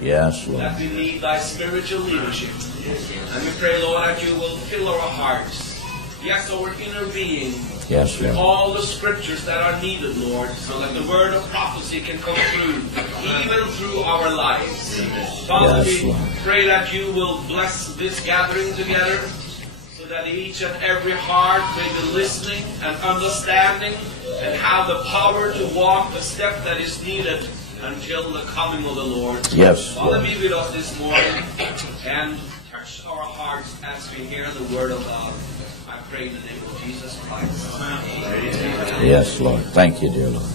Yes, Lord. That we need thy spiritual leadership. And we pray, Lord, that you will fill our hearts. Yes, our inner being. Yes, with Lord. all the scriptures that are needed, Lord, so that the word of prophecy can come through, even through our lives. Father, Yes, we Lord. pray that you will bless this gathering together, so that each and every heart may be listening and understanding and have the power to walk the step that is needed until the coming of the Lord. Yes, Father, Lord. be with us this morning and touch our hearts as we hear the word of God. I pray in the name of Jesus Christ. Amen. Yes, Lord. Thank you, dear Lord.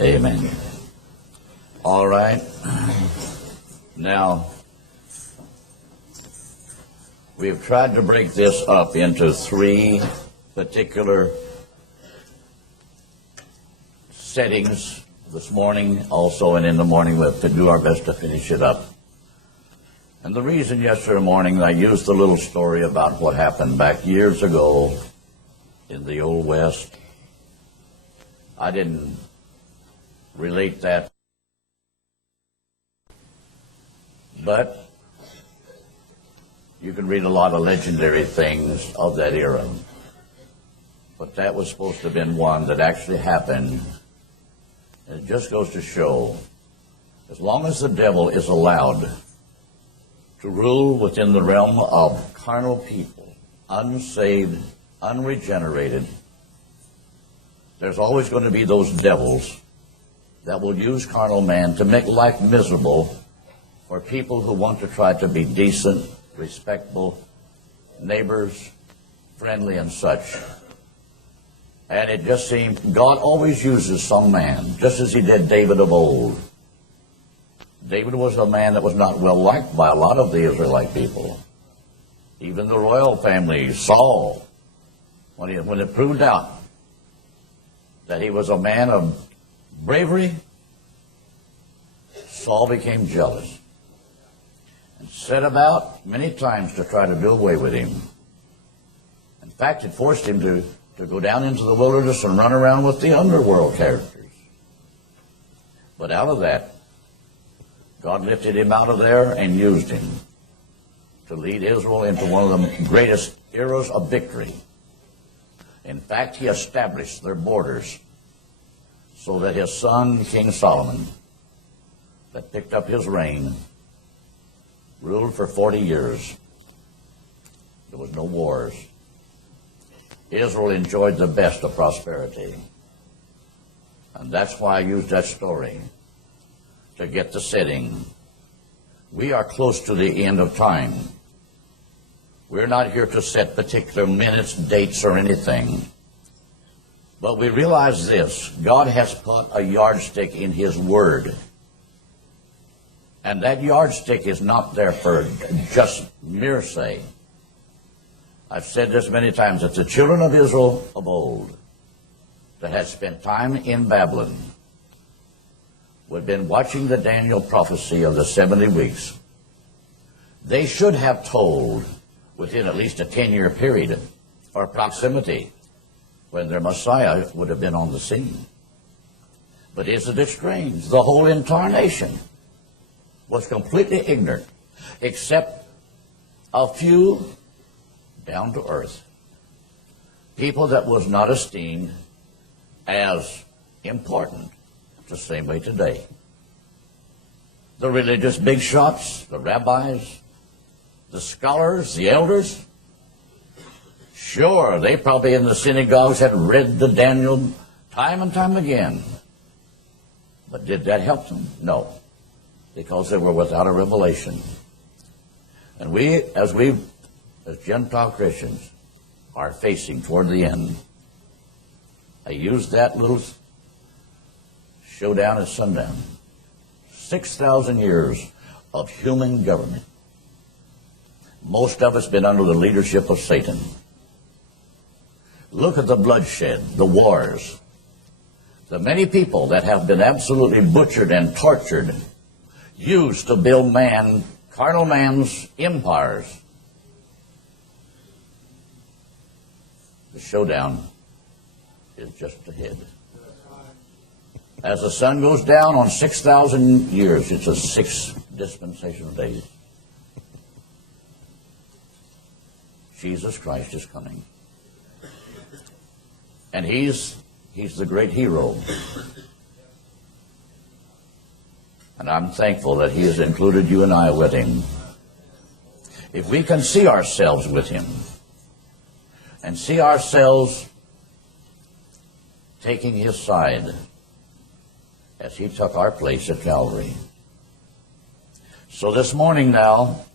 Amen. All right. Now, we've tried to break this up into 3 particular settings this morning also, and in the morning we'll do our best to finish it up. And the reason yesterday morning I used the little story about what happened back years ago in the Old West, I didn't relate that. But you can read a lot of legendary things of that era. But that was supposed to have been one that actually happened. And it just goes to show, as long as the devil is allowed to rule within the realm of carnal people, unsaved, unregenerated, there's always going to be those devils that will use carnal man to make life miserable for people who want to try to be decent, respectable, neighbors, friendly, and such. And it just seems God always uses some man, just as he did David of old. David was a man that was not well liked by a lot of the Israelite people. Even the royal family, Saul, when it proved out that he was a man of bravery, Saul became jealous and set about many times to try to do away with him. In fact, it forced him to go down into the wilderness and run around with the underworld characters. But out of that, God lifted him out of there and used him to lead Israel into one of the greatest eras of victory. In fact, he established their borders so that his son, King Solomon, that picked up his reign, ruled for 40 years. There was no wars. Israel enjoyed the best of prosperity. And that's why I used that story to get the setting. We are close to the end of time. We're not here to set particular minutes, dates, or anything. But we realize this: God has put a yardstick in his word. And that yardstick is not there for just mere say. I've said this many times, that the children of Israel of old that had spent time in Babylon, who had been watching the Daniel prophecy of the 70 weeks, they should have told within at least a 10-year period or proximity when their Messiah would have been on the scene. But isn't it strange? The whole entire nation was completely ignorant, except a few down to earth people that was not esteemed as important. The same way today. The religious big shots, the rabbis, the scholars, the elders, sure, they probably in the synagogues had read the Daniel time and time again. But did that help them? No, because they were without a revelation. And we, as Gentile Christians, are facing toward the end. I used that little Showdown and Sundown. 6,000 years of human government. Most of us been under the leadership of Satan. Look at the bloodshed, the wars. The many people that have been absolutely butchered and tortured, used to build man, carnal man's empires. The showdown is just ahead. As the sun goes down on 6,000 years, it's a 6 dispensational days. Jesus Christ is coming. And he's the great hero. And I'm thankful that he has included you and I with him. If we can see ourselves with him and see ourselves taking his side as he took our place at Calvary. So this morning now,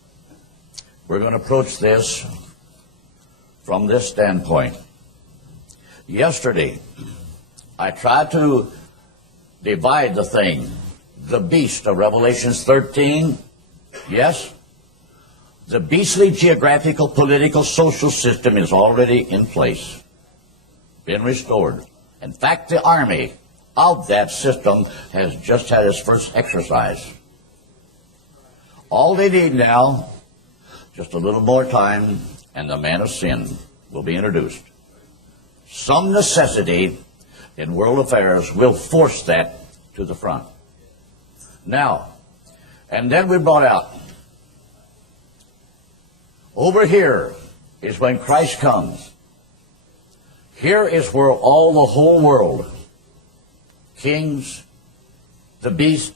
we're going to approach this from this standpoint. Yesterday, I tried to divide the thing. The beast of Revelations 13, yes, the beastly geographical, political, social system is already in place, been restored. In fact, the army of that system has just had its first exercise. All they need now, just a little more time, and the man of sin will be introduced. Some necessity in world affairs will force that to the front. Now, and then we brought out, over here is when Christ comes. Here is where all the whole world, kings, the beast,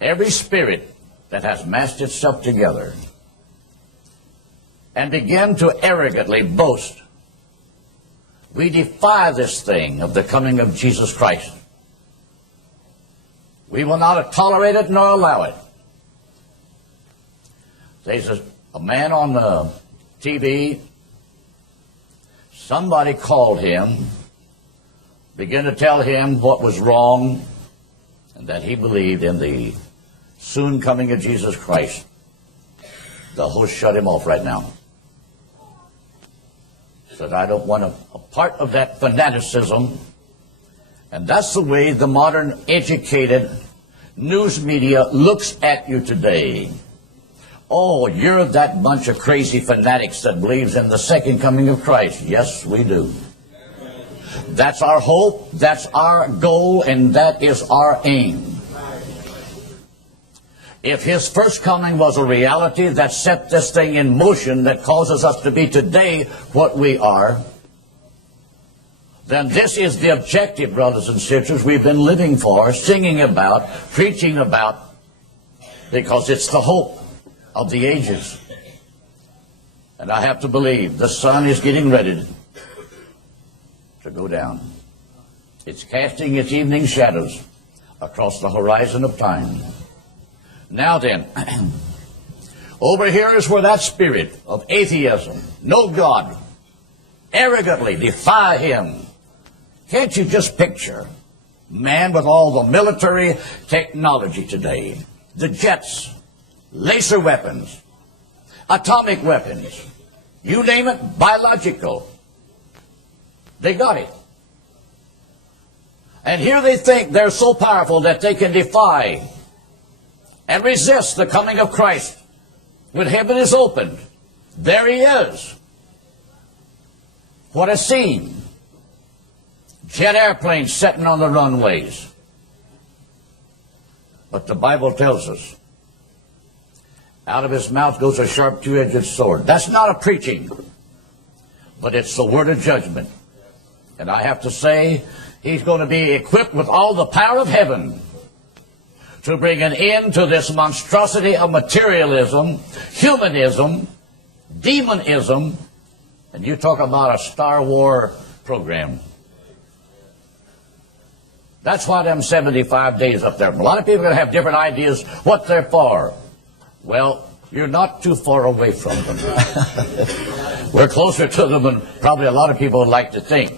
every spirit that has massed itself together and begin to arrogantly boast. We defy this thing of the coming of Jesus Christ. We will not tolerate it nor allow it. There's a man on the TV, somebody called him, began to tell him what was wrong, and that he believed in the soon coming of Jesus Christ. The host shut him off right now. Said, I don't want a part of that fanaticism. And that's the way the modern educated news media looks at you today. Oh, you're that bunch of crazy fanatics that believes in the second coming of Christ. Yes, we do. That's our hope, that's our goal, and that is our aim. If his first coming was a reality that set this thing in motion that causes us to be today what we are, then this is the objective, brothers and sisters, we've been living for, singing about, preaching about, because it's the hope of the ages. And I have to believe the sun is getting ready to go down. It's casting its evening shadows across the horizon of time. Now then, over here is where that spirit of atheism, no God, arrogantly defy him. Can't you just picture man with all the military technology today, the jets, laser weapons, atomic weapons, you name it, biological. They got it. And here they think they're so powerful that they can defy and resist the coming of Christ. When heaven is opened, there he is. What a scene. Jet airplanes sitting on the runways. But the Bible tells us, out of his mouth goes a sharp two-edged sword. That's not a preaching, but it's the word of judgment. And I have to say, he's going to be equipped with all the power of heaven to bring an end to this monstrosity of materialism, humanism, demonism, and you talk about a Star Wars program. That's why them 75 days up there. A lot of people are going to have different ideas what they're for. Well, you're not too far away from them. We're closer to them than probably a lot of people would like to think.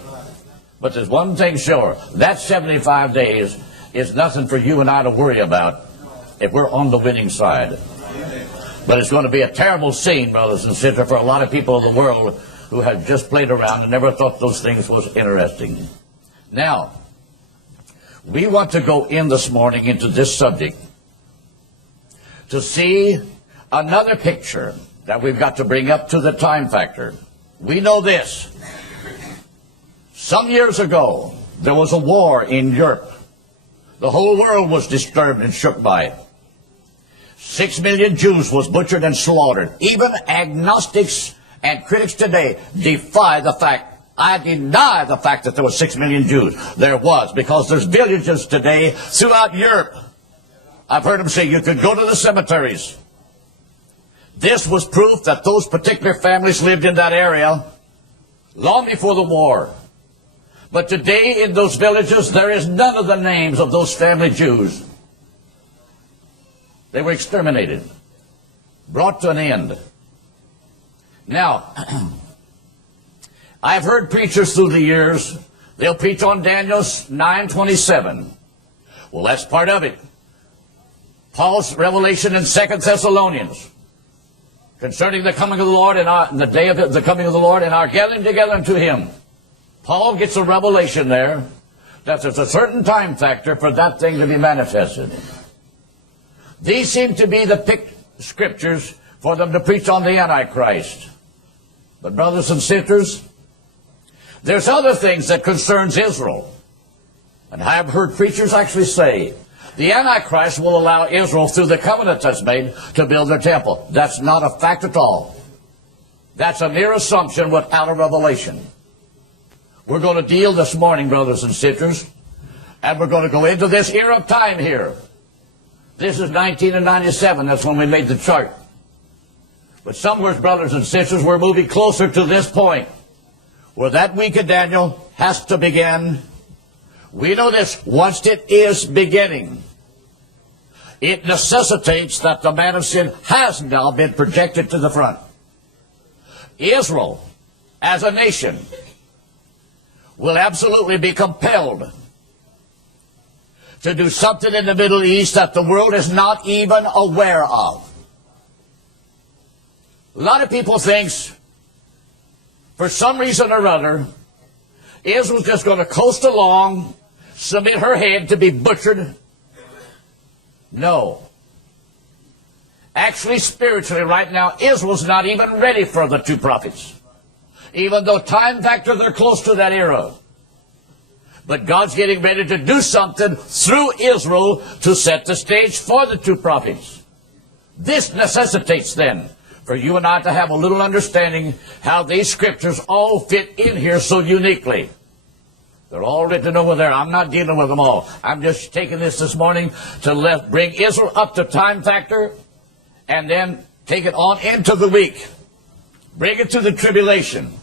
But there's one thing sure. That 75 days is nothing for you and I to worry about if we're on the winning side. But it's going to be a terrible scene, brothers and sisters, for a lot of people in the world who have just played around and never thought those things was interesting. Now, we want to go in this morning into this subject to see another picture that we've got to bring up to the time factor. We know this. Some years ago, there was a war in Europe. The whole world was disturbed and shook by it. 6 million Jews was butchered and slaughtered. Even agnostics and critics today defy the fact. I deny the fact that there were 6 million Jews. There was, because there's villages today throughout Europe. I've heard them say you could go to the cemeteries. This was proof that those particular families lived in that area long before the war. But today in those villages, there is none of the names of those family Jews. They were exterminated, brought to an end. Now, I've heard preachers through the years, they'll preach on Daniel 9:27. Well, that's part of it. Paul's revelation in 2 Thessalonians concerning the coming of the Lord and the day of the coming of the Lord and our gathering together unto him. Paul gets a revelation there that there's a certain time factor for that thing to be manifested. These seem to be the picked scriptures for them to preach on the Antichrist. But brothers and sisters, there's other things that concerns Israel. And I have heard preachers actually say, the Antichrist will allow Israel, through the covenant that's made, to build their temple. That's not a fact at all. That's a mere assumption without a revelation. We're going to deal this morning, brothers and sisters, and we're going to go into this era of time here. This is 1997. That's when we made the chart. But somewhere, brothers and sisters, we're moving closer to this point, where that week of Daniel has to begin. We know this, once it is beginning, it necessitates that the man of sin has now been projected to the front. Israel, as a nation, will absolutely be compelled to do something in the Middle East that the world is not even aware of. A lot of people think, for some reason or other, Israel's just going to coast along, submit her head to be butchered. No. Actually, spiritually, right now, Israel's not even ready for the two prophets. Even though time factor, they're close to that era. But God's getting ready to do something through Israel to set the stage for the two prophets. This necessitates then for you and I to have a little understanding how these scriptures all fit in here so uniquely. They're all written over there. I'm not dealing with them all. I'm just taking this morning to bring Israel up to time factor and then take it on into the week. Bring it to the tribulation.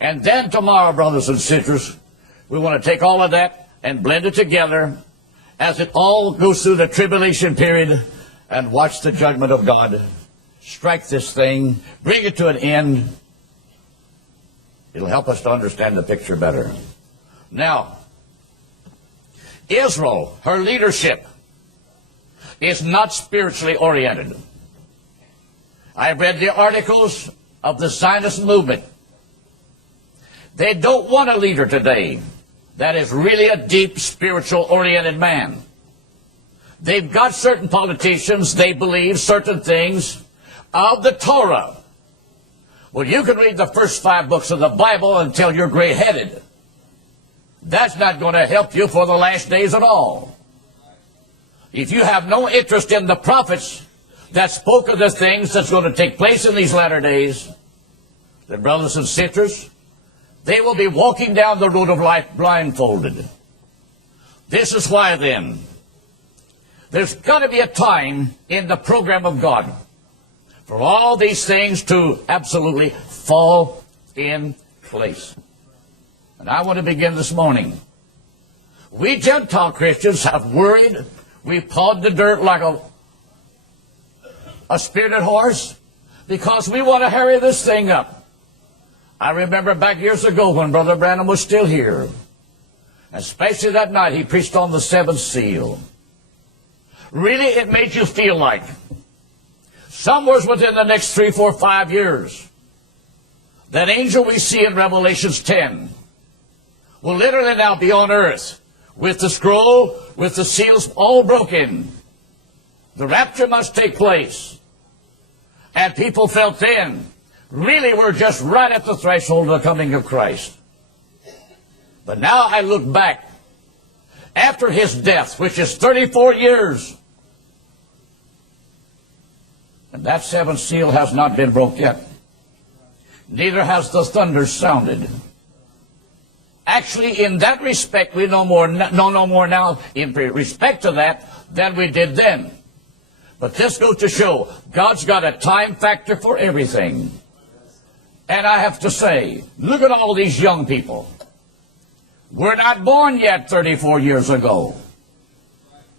And then tomorrow, brothers and sisters, we want to take all of that and blend it together as it all goes through the tribulation period and watch the judgment of God strike this thing, bring it to an end. It'll help us to understand the picture better. Now, Israel, her leadership, is not spiritually oriented. I've read the articles of the Zionist movement. They don't want a leader today that is really a deep spiritual-oriented man. They've got certain politicians, they believe certain things of the Torah. Well, you can read the first 5 books of the Bible until you're gray-headed. That's not going to help you for the last days at all. If you have no interest in the prophets that spoke of the things that's going to take place in these latter days, then brothers and sisters, they will be walking down the road of life blindfolded. This is why then, there's got to be a time in the program of God for all these things to absolutely fall in place. And I want to begin this morning. We Gentile Christians have worried. We've pawed the dirt like a spirited horse because we want to hurry this thing up. I remember back years ago when Brother Branham was still here, especially that night he preached on the 7th seal. Really, it made you feel like somewhere within the next 3, 4, 5 years, that angel we see in Revelations 10 will literally now be on earth with the scroll, with the seals all broken. The rapture must take place. And people felt then, really we're just right at the threshold of the coming of Christ. But now I look back after his death, which is 34 years. And that seventh seal has not been broke yet. Neither has the thunder sounded. Actually, in that respect, we know no more now in respect to that than we did then. But this goes to show God's got a time factor for everything. And I have to say, look at all these young people. We're not born yet 34 years ago.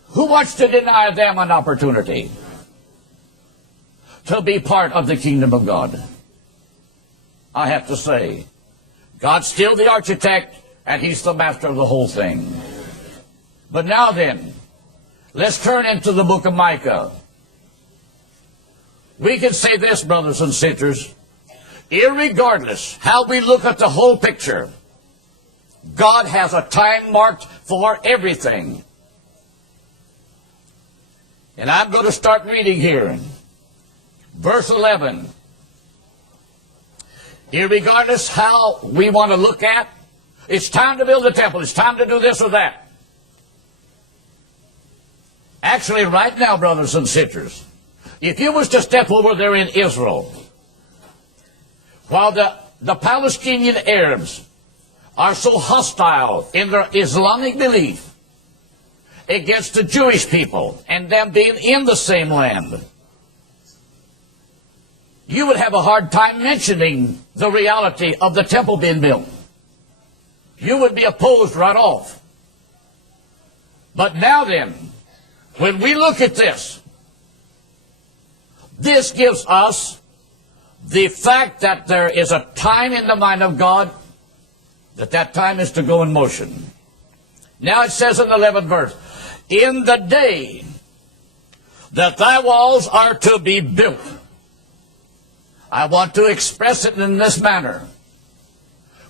Who wants to deny them an opportunity to be part of the kingdom of God? I have to say, God's still the architect, and he's the master of the whole thing. But now then, let's turn into the book of Micah. We can say this, brothers and sisters, irregardless how we look at the whole picture, God has a time marked for everything. And I'm going to start reading here. Verse 11. Irregardless how we want to look at, it's time to build the temple, it's time to do this or that. Actually, right now, brothers and sisters, if you was to step over there in Israel, while the Palestinian Arabs are so hostile in their Islamic belief against the Jewish people and them being in the same land, you would have a hard time mentioning the reality of the temple being built. You would be opposed right off. But now then, when we look at this, this gives us the fact that there is a time in the mind of God, that time is to go in motion. Now it says in the 11th verse, in the day that thy walls are to be built. I want to express it in this manner.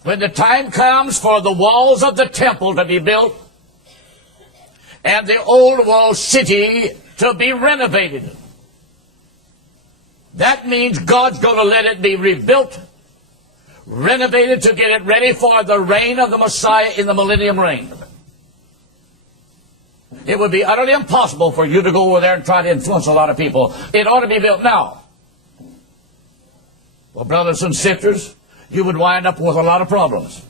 When the time comes for the walls of the temple to be built and the old walled city to be renovated, that means God's going to let it be rebuilt, renovated to get it ready for the reign of the Messiah in the millennium reign. It would be utterly impossible for you to go over there and try to influence a lot of people. It ought to be built now. Well, brothers and sisters, you would wind up with a lot of problems.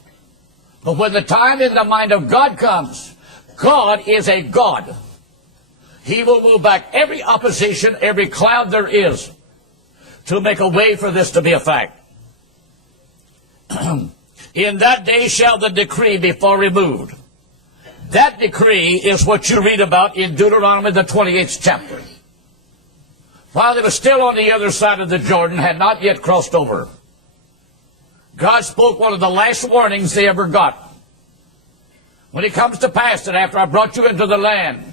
But when the time in the mind of God comes, God is a God. He will move back every opposition, every cloud there is, to make a way for this to be a fact. In that day shall the decree be far removed. That decree is what you read about in Deuteronomy, the 28th chapter. While they were still on the other side of the Jordan, had not yet crossed over, God spoke one of the last warnings they ever got. When it comes to pass that after I brought you into the land,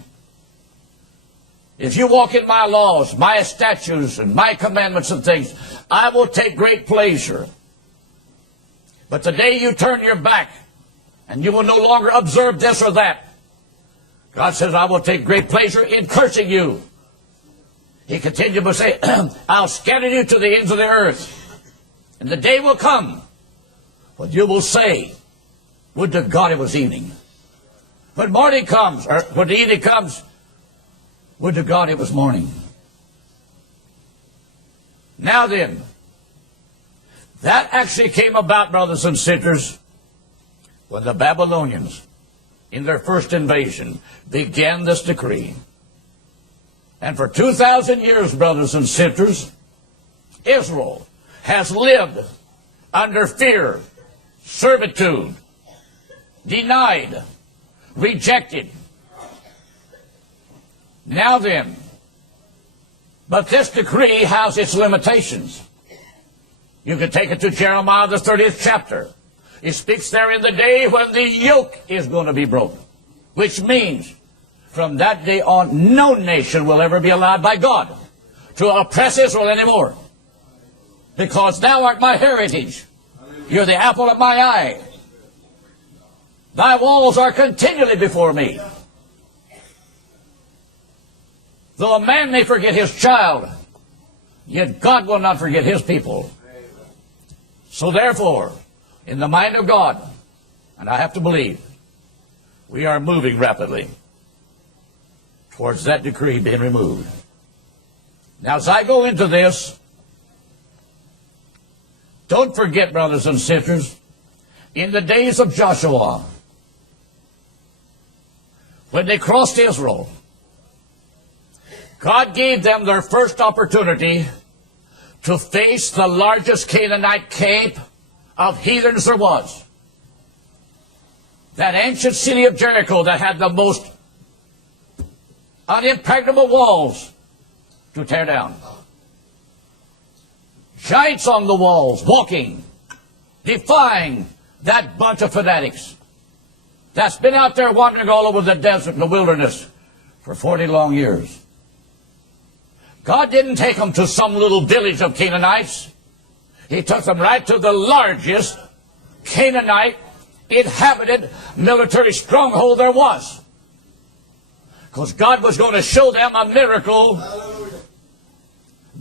if you walk in my laws, my statutes, and my commandments and things, I will take great pleasure. But the day you turn your back, and you will no longer observe this or that, God says, I will take great pleasure in cursing you. He continued to say, I'll scatter you to the ends of the earth. And the day will come when you will say, would to God it was evening. When morning comes, or when the evening comes, would to God it was morning. Now then, that actually came about, brothers and sisters, when the Babylonians, in their first invasion, began this decree. And for 2,000 years, brothers and sisters, Israel has lived under fear, servitude, denied, rejected. Now then, but this decree has its limitations. You can take it to Jeremiah, the 30th chapter. It speaks there in the day when the yoke is going to be broken, which means from that day on, no nation will ever be allowed by God to oppress Israel anymore. Because thou art my heritage. You're the apple of my eye. Thy walls are continually before me. Though a man may forget his child, yet God will not forget his people. So therefore, in the mind of God, and I have to believe, We are moving rapidly towards that decree being removed. Now, as I go into this, don't forget, brothers and sisters, in the days of Joshua, when they crossed Israel, God gave them their first opportunity to face the largest Canaanite camp of heathens there was. That ancient city of Jericho that had the most unimpregnable walls to tear down. Giants on the walls, walking, defying that bunch of fanatics that's been out there wandering all over the desert and the wilderness for 40 long years. God didn't take them to some little village of Canaanites. He took them right to the largest Canaanite inhabited military stronghold there was. Because God was going to show them a miracle. Hallelujah.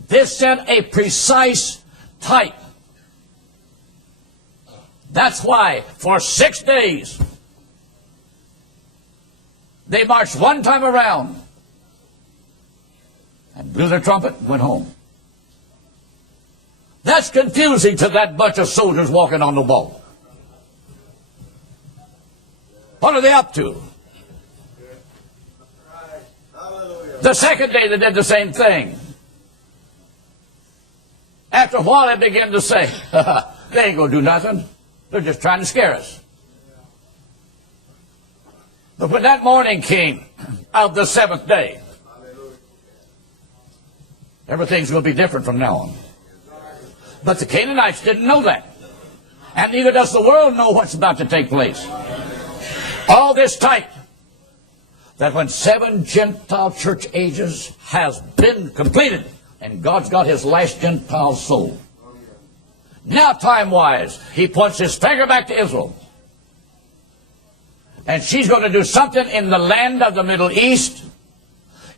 This sent a precise type. That's why for 6 days they marched one time around and blew their trumpet and went home. That's confusing to that bunch of soldiers walking on the wall. What are they up to? The second day they did the same thing. After a while they began to say, they ain't going to do nothing. They're just trying to scare us. But when that morning came of the seventh day, everything's going to be different from now on. But the Canaanites didn't know that. And neither does the world know what's about to take place. All this type that when 7 Gentile church ages has been completed, and God's got his last Gentile soul. Now, time-wise, he points his finger back to Israel. And she's going to do something in the land of the Middle East,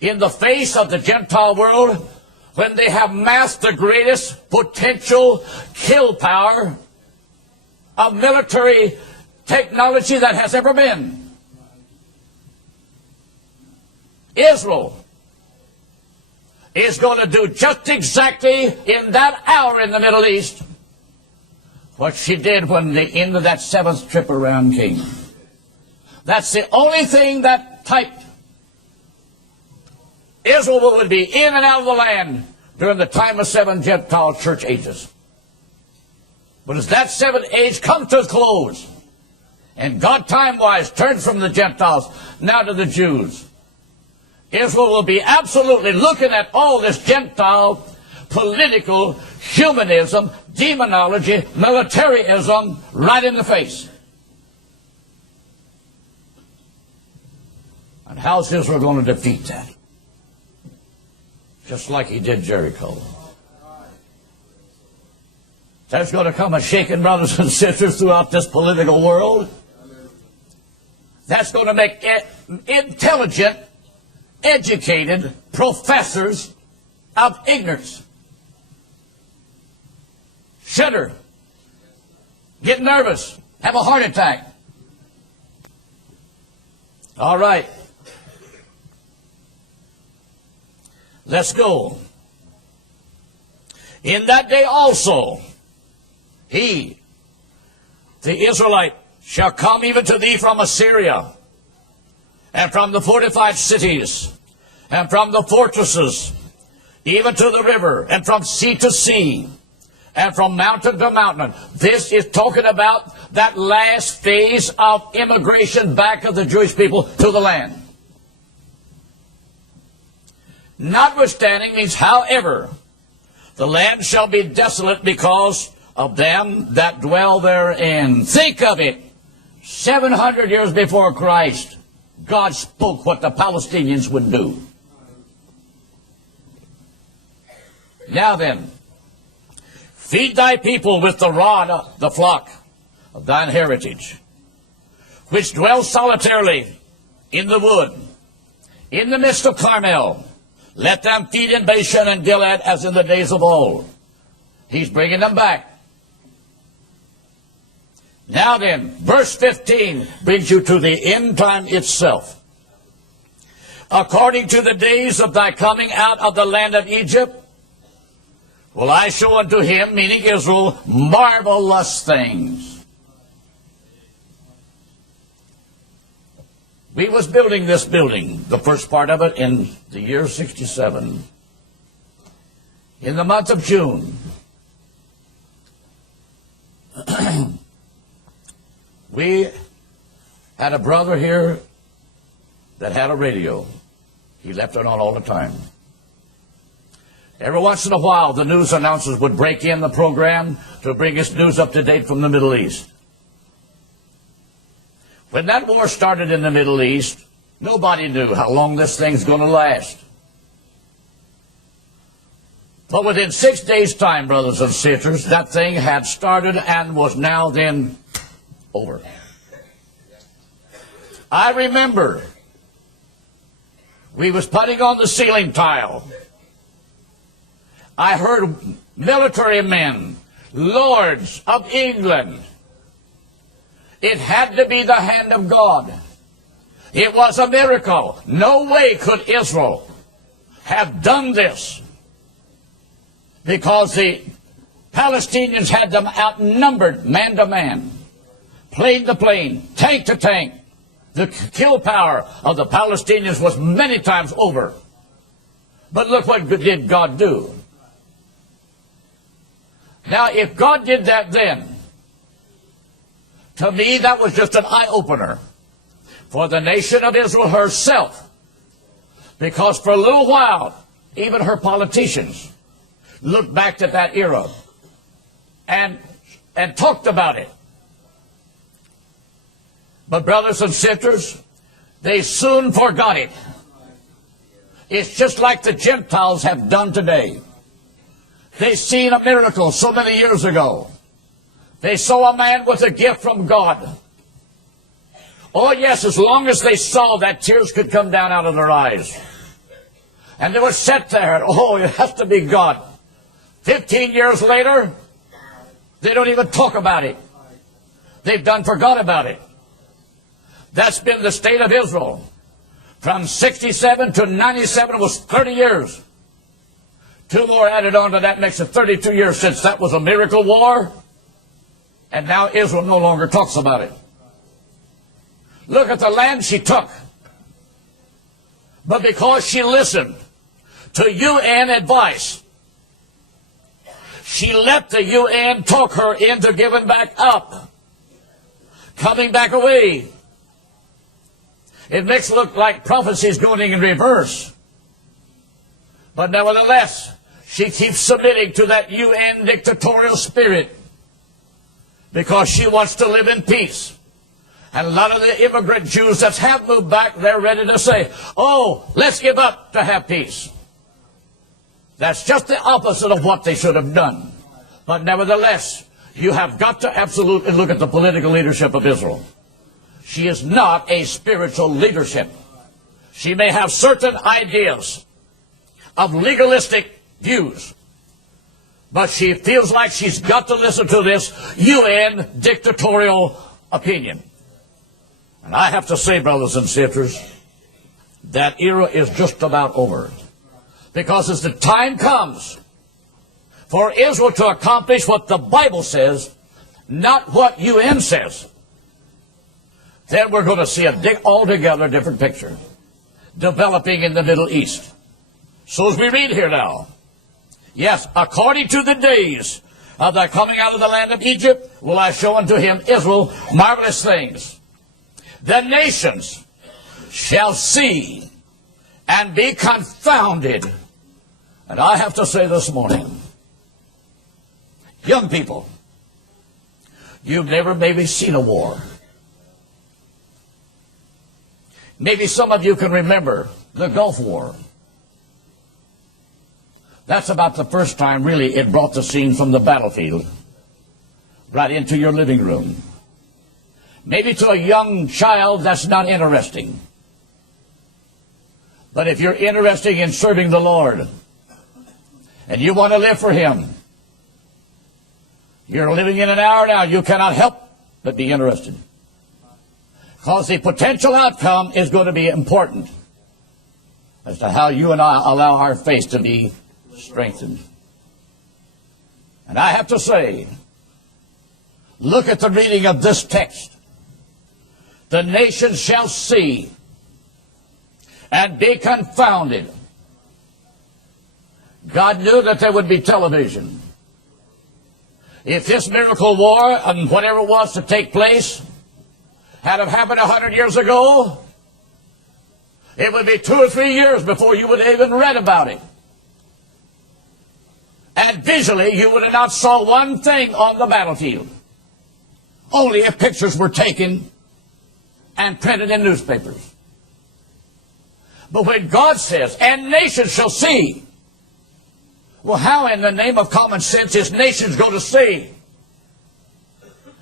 in the face of the Gentile world, when they have massed the greatest potential kill power of military technology that has ever been. Israel is going to do just exactly in that hour in the Middle East what she did when the end of that 7th trip around came. That's the only thing that typed. Israel would be in and out of the land during the time of 7 Gentile church ages. But as that 7th age comes to a close, and God time-wise turns from the Gentiles now to the Jews, Israel will be absolutely looking at all this Gentile political humanism, demonology, militarism right in the face. And how's Israel going to defeat that? Just like he did Jericho. There's going to come a shaking, brothers and sisters, throughout this political world. That's going to make intelligent, educated professors of ignorance shudder, get nervous, have a heart attack. All right. Let's go. In that day also, he, the Israelite, shall come even to thee from Assyria, and from the fortified cities, and from the fortresses, even to the river, and from sea to sea, and from mountain to mountain. This is talking about that last phase of immigration back of the Jewish people to the land. Notwithstanding means, however, the land shall be desolate because of them that dwell therein. Think of it. 700 years before Christ, God spoke what the Palestinians would do. Now then, feed thy people with the rod, the flock of thine heritage, which dwell solitarily in the wood, in the midst of Carmel. Let them feed in Bashan and Gilead as in the days of old. He's bringing them back. Now then, verse 15 brings you to the end time itself. According to the days of thy coming out of the land of Egypt, will I show unto him, meaning Israel, marvelous things. We was building this building, the first part of it, in the year 67. In the month of June, we had a brother here that had a radio. He left it on all the time. Every once in a while, the news announcers would break in the program to bring us news up to date from the Middle East. When that war started in the Middle East, nobody knew how long this thing's going to last. But within 6 days' time, brothers and sisters, that thing had started and was now then over. I remember we was putting on the ceiling tile. I heard military men, lords of England. It had to be the hand of God. It was a miracle. No way could Israel have done this, because the Palestinians had them outnumbered man to man, plane to plane, tank to tank. The kill power of the Palestinians was many times over. But look what did God do. Now, if God did that then, to me that was just an eye-opener for the nation of Israel herself. Because for a little while, even her politicians looked back at that era and talked about it. But brothers and sisters, they soon forgot it. It's just like the Gentiles have done today. They seen a miracle so many years ago. They saw a man with a gift from God. Oh yes, as long as they saw that, tears could come down out of their eyes. And they would sit there, and oh, it has to be God. 15 years later, they don't even talk about it. They've done forgot about it. That's been the state of Israel. From 67 to 97 was 30 years. 2 more added on to that makes it 32 years since that was a miracle war. And now Israel no longer talks about it. Look at the land she took. But because she listened to UN advice, she let the UN talk her into giving back up, coming back away. It makes it look like prophecies going in reverse. But nevertheless, she keeps submitting to that UN dictatorial spirit because she wants to live in peace. And a lot of the immigrant Jews that have moved back, they're ready to say, oh, let's give up to have peace. That's just the opposite of what they should have done. But nevertheless, you have got to absolutely look at the political leadership of Israel. She is not a spiritual leadership. She may have certain ideas of legalistic views, but she feels like she's got to listen to this UN dictatorial opinion. And I have to say, brothers and sisters, that era is just about over. Because as the time comes for Israel to accomplish what the Bible says, not what UN says, then we're going to see a altogether different picture developing in the Middle East. So as we read here now, yes, according to the days of thy coming out of the land of Egypt, will I show unto him, Israel, marvelous things. The nations shall see and be confounded. And I have to say this morning, young people, you've never maybe seen a war. Maybe some of you can remember the Gulf War. That's about the first time, really, it brought the scene from the battlefield right into your living room. Maybe to a young child, that's not interesting. But if you're interested in serving the Lord and you want to live for Him, you're living in an hour now you cannot help but be interested. Because the potential outcome is going to be important as to how you and I allow our faith to be strengthened. And I have to say, look at the reading of this text. The nations shall see and be confounded. God knew that there would be television. If this miracle war and whatever was to take place had have happened 100 years ago, it would be 2 or 3 years before you would have even read about it. And visually, you would have not saw one thing on the battlefield. Only if pictures were taken and printed in newspapers. But when God says, and nations shall see, well, how in the name of common sense is nations going to see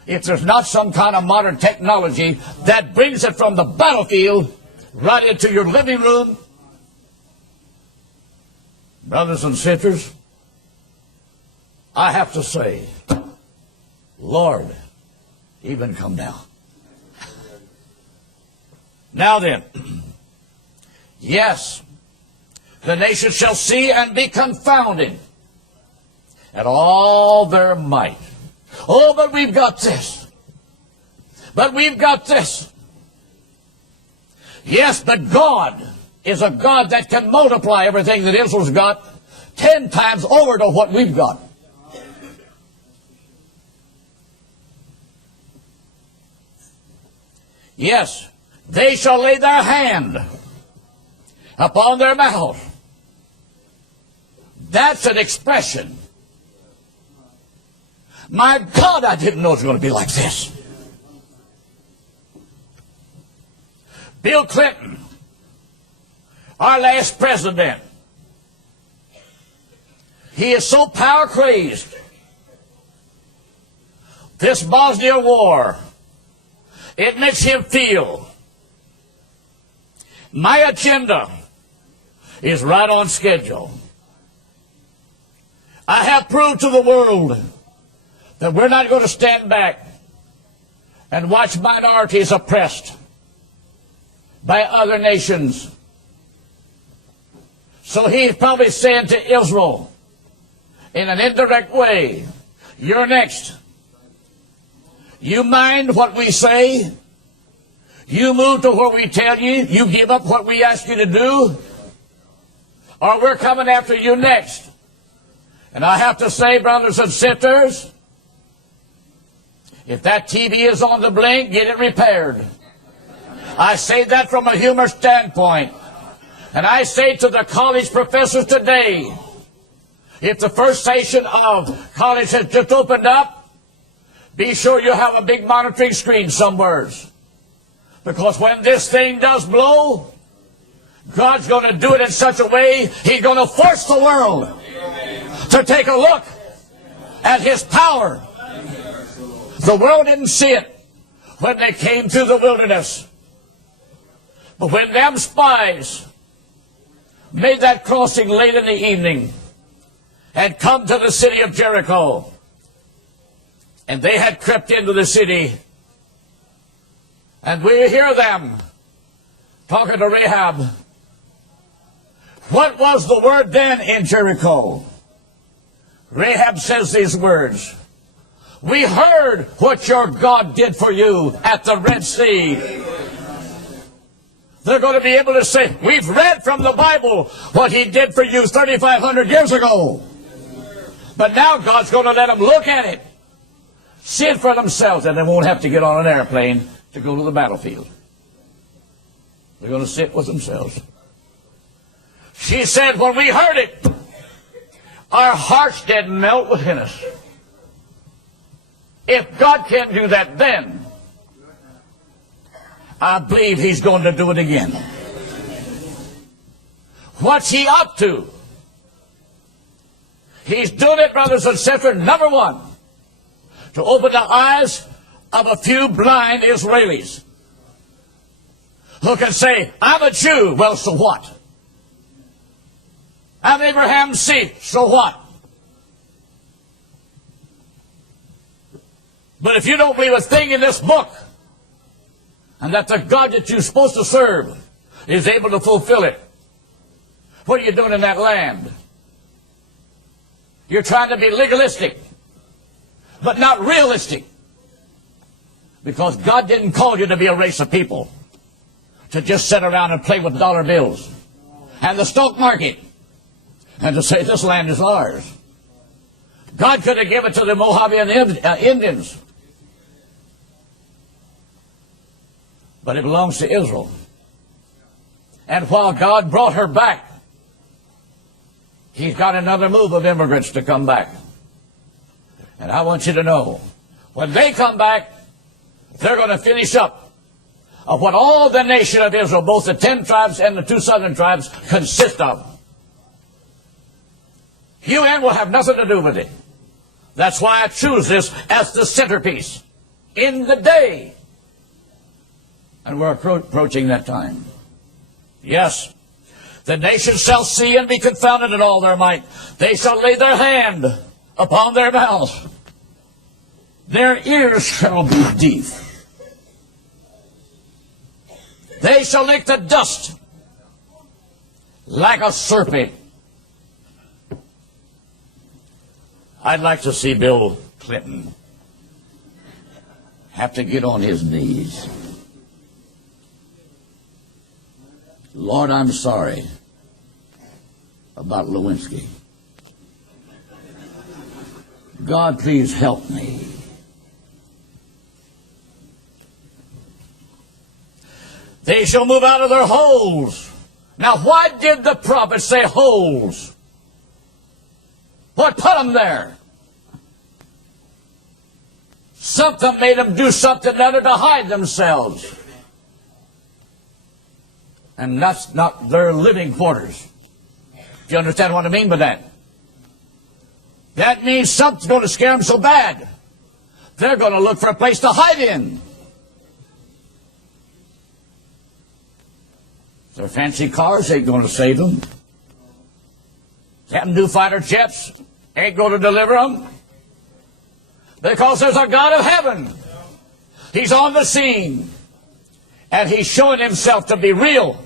if there's not some kind of modern technology that brings it from the battlefield right into your living room? Brothers and sisters, I have to say, Lord, even come down. Now then, yes, the nations shall see and be confounded at all their might. Oh, but we've got this. But we've got this. Yes, but God is a God that can multiply everything that Israel's got 10 times over to what we've got. Yes, they shall lay their hand upon their mouth. That's an expression. My God, I didn't know it was going to be like this. Bill Clinton, our last president, he is so power crazed. This Bosnia war, it makes him feel my agenda is right on schedule. I have proved to the world that we're not going to stand back and watch minorities oppressed by other nations. So he's probably saying to Israel in an indirect way, you're next. You mind what we say? You move to what we tell you? You give up what we ask you to do? Or we're coming after you next. And I have to say, brothers and sisters, if that TV is on the blink, get it repaired. I say that from a humor standpoint. And I say to the college professors today, if the first session of college has just opened up, be sure you have a big monitoring screen somewhere. Because when this thing does blow, God's going to do it in such a way, He's going to force the world to take a look at His power. The world didn't see it when they came through the wilderness. But when them spies made that crossing late in the evening and come to the city of Jericho, and they had crept into the city, and we hear them talking to Rahab. What was the word then in Jericho? Rahab says these words, we heard what your God did for you at the Red Sea. They're going to be able to say, we've read from the Bible what He did for you 3,500 years ago. But now God's going to let them look at it, see it for themselves, and they won't have to get on an airplane to go to the battlefield. They're going to sit with themselves. She said, when we heard it, our hearts did melt within us. If God can do that then, I believe He's going to do it again. What's He up to? He's doing it, brothers and sisters, number one, to open the eyes of a few blind Israelis who can say, I'm a Jew. Well, so what? I'm Abraham's seed. So what? But if you don't believe a thing in this book, and that the God that you're supposed to serve is able to fulfill it, what are you doing in that land? You're trying to be legalistic, but not realistic. Because God didn't call you to be a race of people, to just sit around and play with dollar bills and the stock market, and to say this land is ours. God could have given it to the Mohammedan Indians, but it belongs to Israel. And while God brought her back, He's got another move of immigrants to come back. And I want you to know, when they come back, they're going to finish up of what all the nation of Israel, both the 10 tribes and the 2 southern tribes, consist of. UN will have nothing to do with it. That's why I choose this as the centerpiece in the day. And we're approaching that time. Yes. The nations shall see and be confounded in all their might. They shall lay their hand upon their mouth. Their ears shall be deaf. They shall lick the dust like a serpent. I'd like to see Bill Clinton have to get on his knees. Lord, I'm sorry about Lewinsky. God, please help me. They shall move out of their holes. Now, why did the prophet say holes? What put them there? Something made them do something other to hide themselves. And that's not their living quarters. Do you understand what I mean by that? That means something's going to scare them so bad, they're going to look for a place to hide in. Their fancy cars ain't going to save them. Captain Do fighter jets ain't going to deliver them. Because there's a God of heaven. He's on the scene. And He's showing Himself to be real.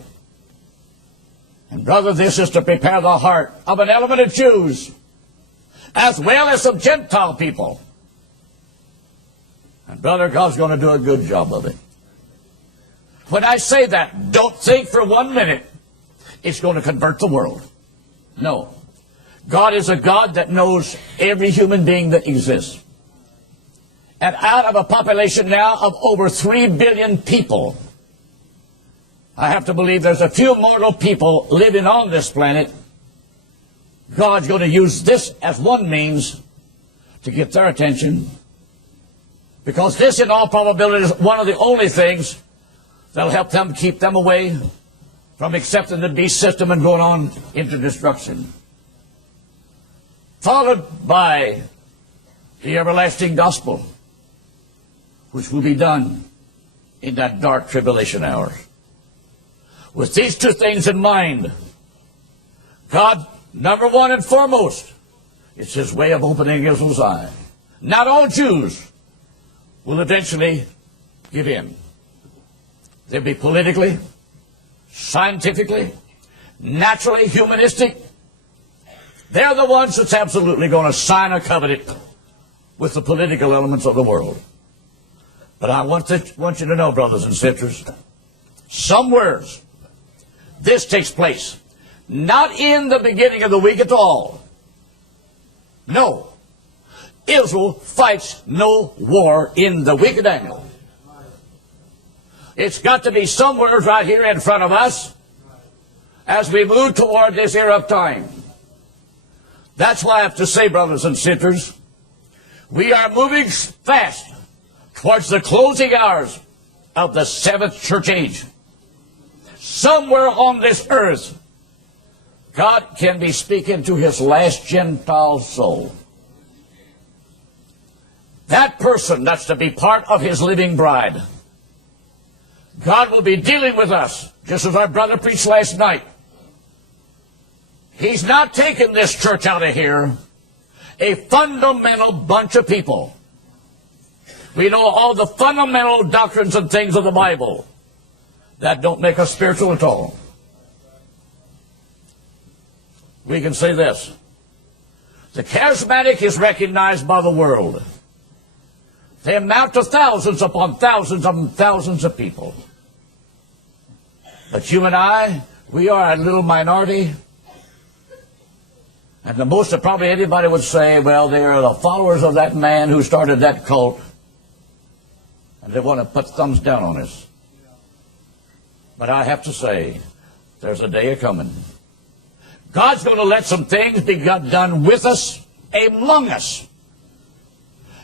And brother, this is to prepare the heart of an element of Jews, as well as some Gentile people. And brother, God's going to do a good job of it. When I say that, don't think for 1 minute it's going to convert the world. No. God is a God that knows every human being that exists. And out of a population now of over 3 billion people, I have to believe there's a few mortal people living on this planet. God's going to use this as one means to get their attention. Because this, in all probability, is one of the only things that'll help them keep them away from accepting the beast system and going on into destruction. Followed by the everlasting gospel, which will be done in that dark tribulation hour. With these two things in mind, God, number one and foremost, it's His way of opening Israel's eye. Not all Jews will eventually give in. They'll be politically, scientifically, naturally, humanistic. They're the ones that's absolutely going to sign a covenant with the political elements of the world. But I want you to know, brothers and sisters, somewhere this takes place. Not in the beginning of the week at all. No. Israel fights no war in the week of Daniel. It's got to be somewhere right here in front of us as we move toward this era of time. That's why I have to say, brothers and sisters, we are moving fast towards the closing hours of the 7th church age. Somewhere on this earth, God can be speaking to His last Gentile soul. That person that's to be part of His living bride. God will be dealing with us, just as our brother preached last night. He's not taking this church out of here, a fundamental bunch of people. We know all the fundamental doctrines and things of the Bible. That don't make us spiritual at all. We can say this. The charismatic is recognized by the world. They amount to thousands upon thousands of people. But you and I, we are a little minority. And the most that probably anybody would say, well, they are the followers of that man who started that cult. And they want to put thumbs down on us. But I have to say, there's a day coming. God's going to let some things be done with us, among us.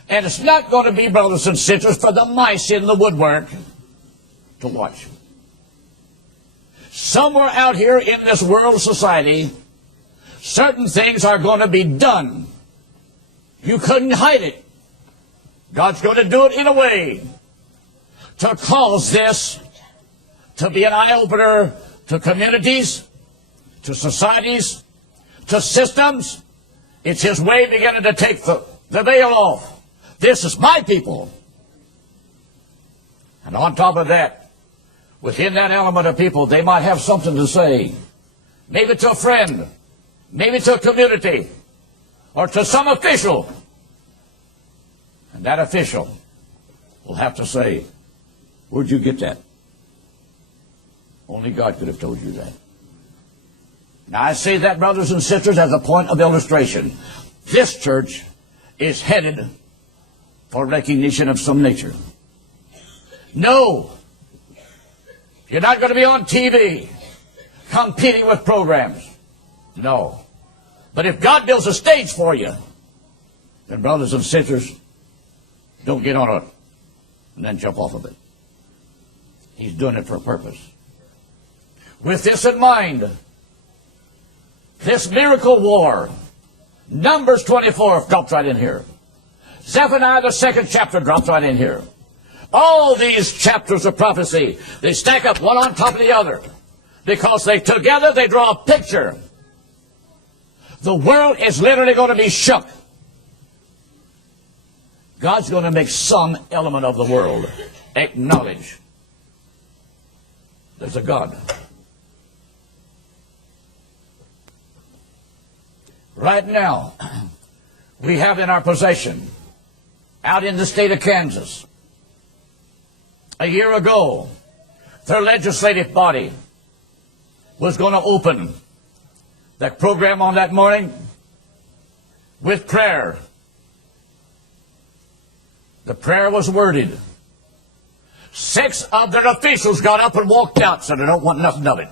And it's not going to be, brothers and sisters, for the mice in the woodwork to watch. Somewhere out here in this world society, certain things are going to be done. You couldn't hide it. God's going to do it in a way to cause this to be an eye-opener to communities, to societies, to systems. It's His way beginning to take the veil off. This is my people. And on top of that, within that element of people, they might have something to say. Maybe to a friend, maybe to a community, or to some official. And that official will have to say, where'd you get that? Only God could have told you that. Now I say that, brothers and sisters, as a point of illustration. This church is headed for recognition of some nature. No, you're not going to be on TV competing with programs. No. But if God builds a stage for you, then brothers and sisters, don't get on it and then jump off of it. He's doing it for a purpose. With this in mind, this miracle war, Numbers 24 drops right in here. Zephaniah, the 2nd chapter, drops right in here. All these chapters of prophecy, they stack up one on top of the other because together they draw a picture. The world is literally going to be shook. God's going to make some element of the world acknowledge there's a God. Right now, we have in our possession, out in the state of Kansas, a year ago, their legislative body was going to open that program on that morning with prayer. The prayer was worded. 6 of their officials got up and walked out, said they don't want nothing of it.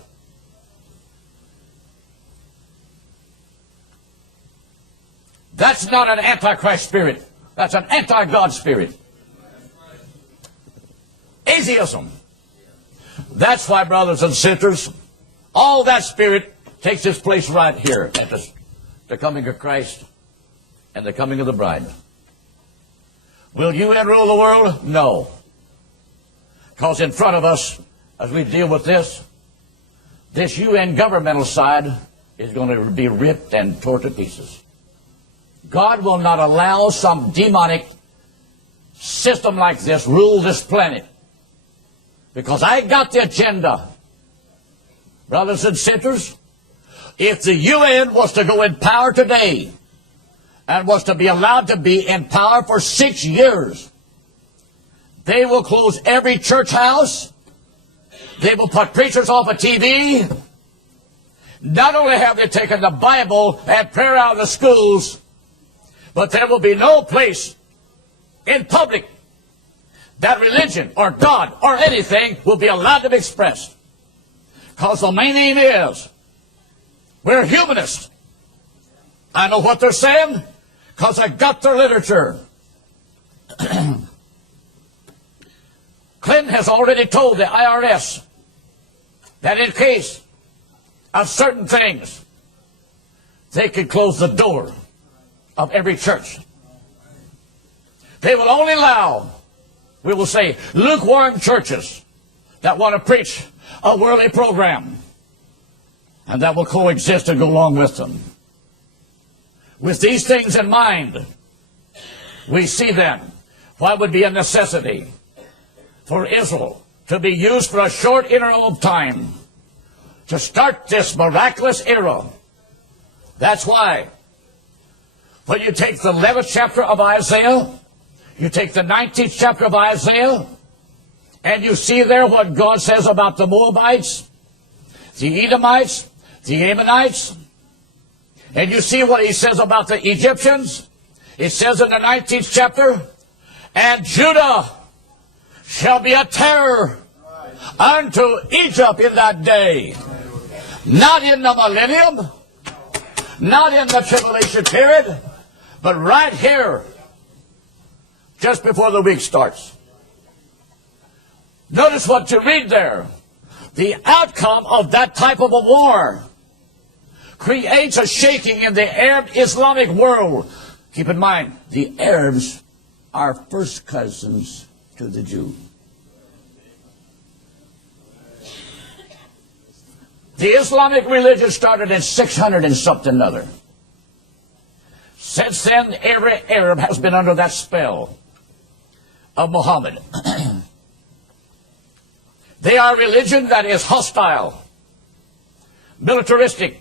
That's not an antichrist spirit. That's an anti-God spirit. Atheism. That's why, brothers and sisters, all that spirit takes its place right here at the coming of Christ and the coming of the bride. Will you rule the world? No. Because in front of us, as we deal with this UN governmental side is going to be ripped and torn to pieces. God will not allow some demonic system like this rule this planet. Because I got the agenda. Brothers and sisters, if the UN was to go in power today and was to be allowed to be in power for 6 years, they will close every church house. They will put preachers off of TV. Not only have they taken the Bible and prayer out of the schools, but there will be no place in public that religion or God or anything will be allowed to be expressed. Because the main aim is, we're humanists. I know what they're saying because I got their literature. Clinton has already told the IRS that in case of certain things, they can close the door of every church. They will only allow, we will say, lukewarm churches that want to preach a worldly program, and that will coexist and go along with them. With these things in mind, we see then what would be a necessity for Israel to be used for a short interval of time to start this miraculous era. That's why when you take the 11th chapter of Isaiah, you take the 19th chapter of Isaiah, and you see there what God says about the Moabites, the Edomites, the Ammonites, and you see what he says about the Egyptians. It says in the 19th chapter, and Judah shall be a terror unto Egypt in that day. Not in the millennium, not in the tribulation period, but right here, just before the week starts. Notice what you read there. The outcome of that type of a war creates a shaking in the Arab Islamic world. Keep in mind, the Arabs are first cousins to the Jew. The Islamic religion started in 600 and something other. Since then, every Arab has been under that spell of Muhammad. They are a religion that is hostile, militaristic.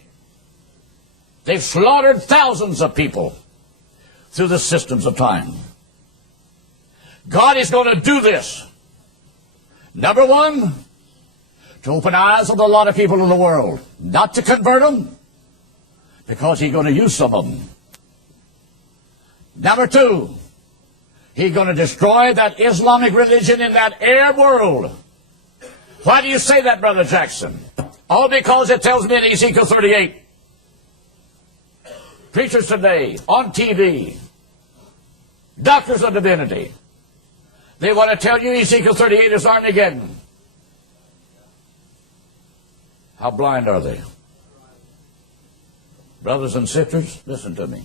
They've slaughtered thousands of people through the systems of time. God is going to do this. Number one, to open eyes of a lot of people in the world. Not to convert them, because he's going to use some of them. Number two, he's going to destroy that Islamic religion in that Arab world. Why do you say that, Brother Jackson? All because it tells me in Ezekiel 38. Preachers today, on TV, doctors of divinity, they want to tell you Ezekiel 38 is Armageddon. How blind are they? Brothers and sisters, listen to me.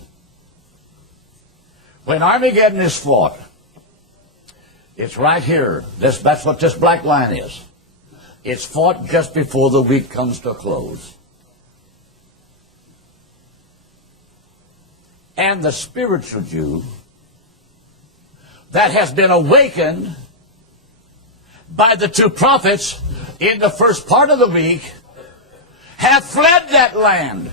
When Armageddon is fought, it's right here. That's what this black line is. It's fought just before the week comes to a close. And the spiritual Jew that has been awakened by the two prophets in the first part of the week have fled that land.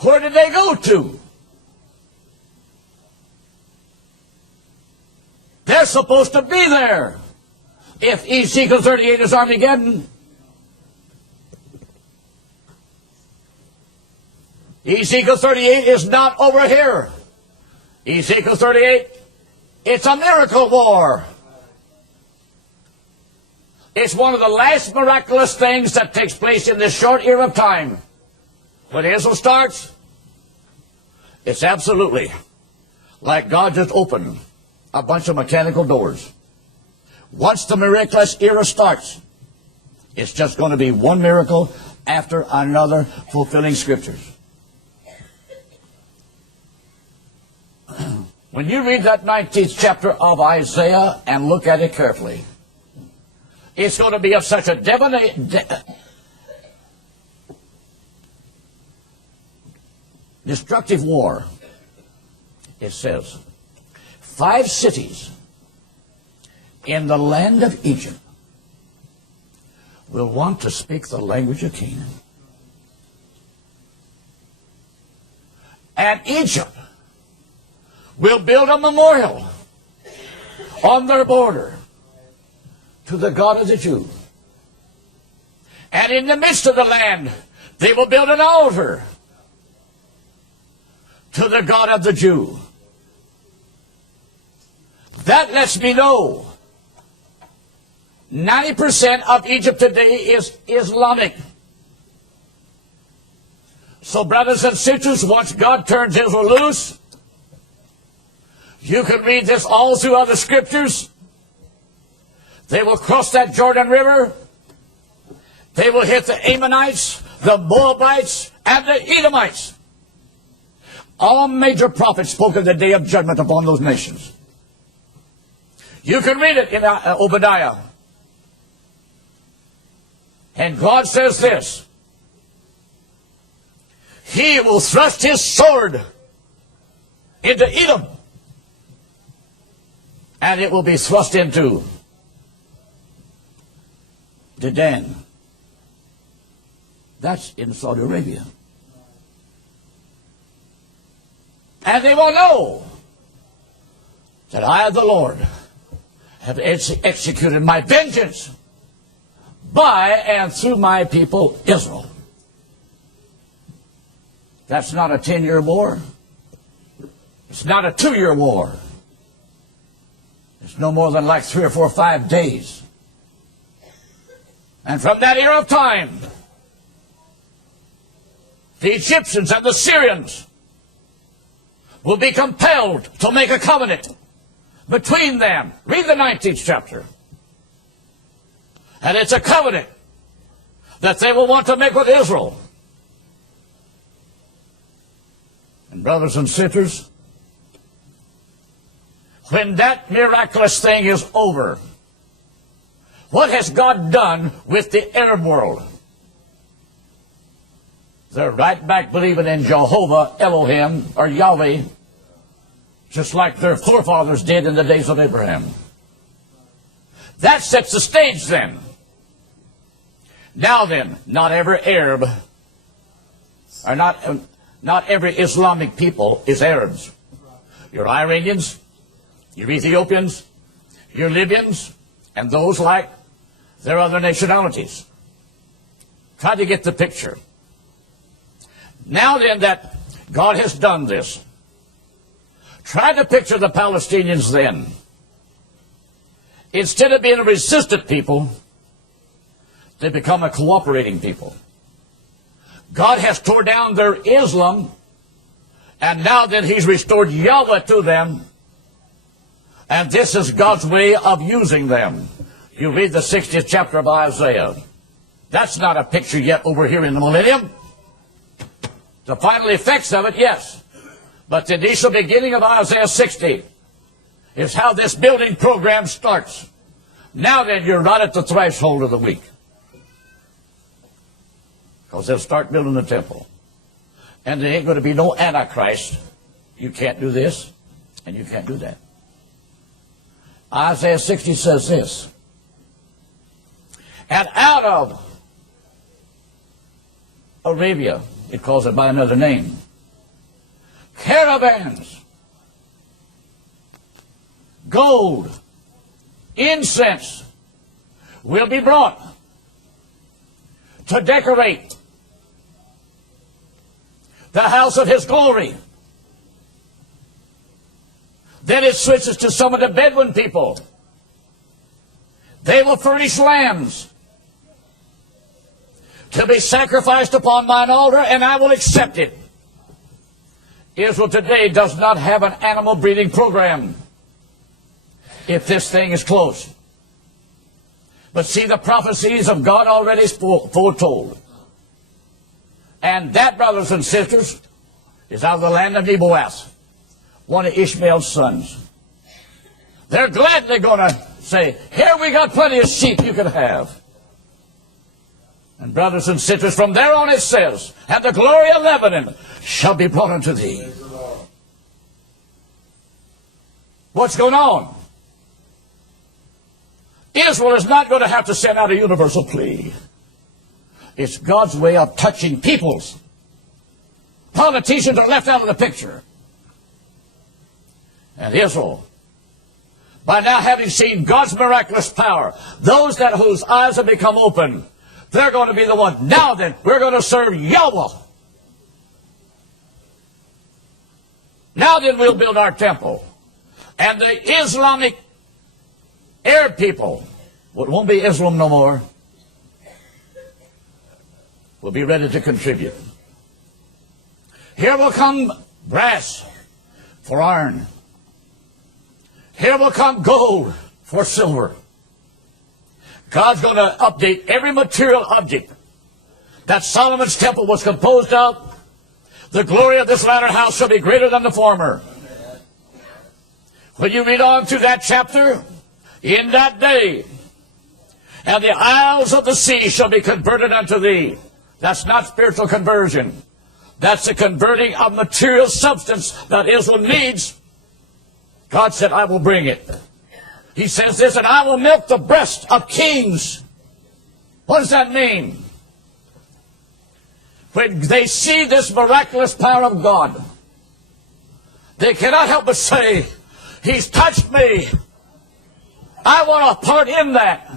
Where did they go to? They're supposed to be there. If Ezekiel 38 is Armageddon, Ezekiel 38 is not over here. Ezekiel 38, it's a miracle war. It's one of the last miraculous things that takes place in this short era of time. When Israel starts, it's absolutely like God just opened a bunch of mechanical doors. Once the miraculous era starts, it's just going to be one miracle after another, fulfilling scriptures. When you read that 19th chapter of Isaiah and look at it carefully, it's going to be of such a destructive war. It says, 5 cities in the land of Egypt will want to speak the language of Canaan. And Egypt will build a memorial on their border to the God of the Jew. And in the midst of the land, they will build an altar to the God of the Jew. That lets me know 90% of Egypt today is Islamic. So brothers and sisters, once God turns Israel loose, you can read this all through other scriptures. They will cross that Jordan River. They will hit the Ammonites, the Moabites, and the Edomites. All major prophets spoke of the day of judgment upon those nations. You can read it in Obadiah. And God says this: He will thrust His sword into Edom. And it will be thrust into Dedan. That's in Saudi Arabia. And they will know that I, the Lord, have executed my vengeance by and through my people Israel. That's not a 10-year war. It's not a 2-year war. It's no more than like 3 or 4 or 5 days. And from that era of time, the Egyptians and the Syrians will be compelled to make a covenant between them. Read the 19th chapter. And it's a covenant that they will want to make with Israel. And brothers and sisters, when that miraculous thing is over, what has God done with the Arab world? They're right back believing in Jehovah, Elohim, or Yahweh, just like their forefathers did in the days of Abraham. That sets the stage then. Now then, not every Arab, or not every Islamic people is Arabs. You're Iranians, you're Ethiopians, you're Libyans, and those like their other nationalities. Try to get the picture. Now then that God has done this, try to picture the Palestinians then. Instead of being a resistant people, they become a cooperating people. God has torn down their Islam, and now that He's restored Yahweh to them, and this is God's way of using them. You read the 60th chapter of Isaiah. That's not a picture yet over here in the millennium. The final effects of it, yes. But the initial beginning of Isaiah 60 is how this building program starts. Now then, you're right at the threshold of the week. Because they'll start building the temple. And there ain't going to be no Antichrist. You can't do this, and you can't do that. Isaiah 60 says this. And out of Arabia, it calls it by another name, caravans, gold, incense will be brought to decorate the house of His glory. Then it switches to some of the Bedouin people. They will furnish lambs to be sacrificed upon mine altar, and I will accept it. Israel today does not have an animal breeding program if this thing is closed. But see, the prophecies of God already foretold. And that, brothers and sisters, is out of the land of Nebaioth, one of Ishmael's sons. They're gladly going to say, here we got plenty of sheep you can have. And brothers and sisters, from there on it says, and the glory of Lebanon shall be brought unto thee. What's going on? Israel is not going to have to send out a universal plea. It's God's way of touching peoples. Politicians are left out of the picture. And Israel, by now having seen God's miraculous power, those whose eyes have become open, they're going to be the one. Now then, we're going to serve Yahweh. Now then, we'll build our temple. And the Islamic Arab people, it won't be Islam no more, will be ready to contribute. Here will come brass for iron. Here will come gold for silver. God's going to update every material object that Solomon's temple was composed of. The glory of this latter house shall be greater than the former. When you read on through that chapter, in that day, and the isles of the sea shall be converted unto thee. That's not spiritual conversion. That's the converting of material substance that Israel needs. God said, I will bring it. He says this, and I will milk the breast of kings. What does that mean? When they see this miraculous power of God, they cannot help but say, He's touched me. I want a part in that.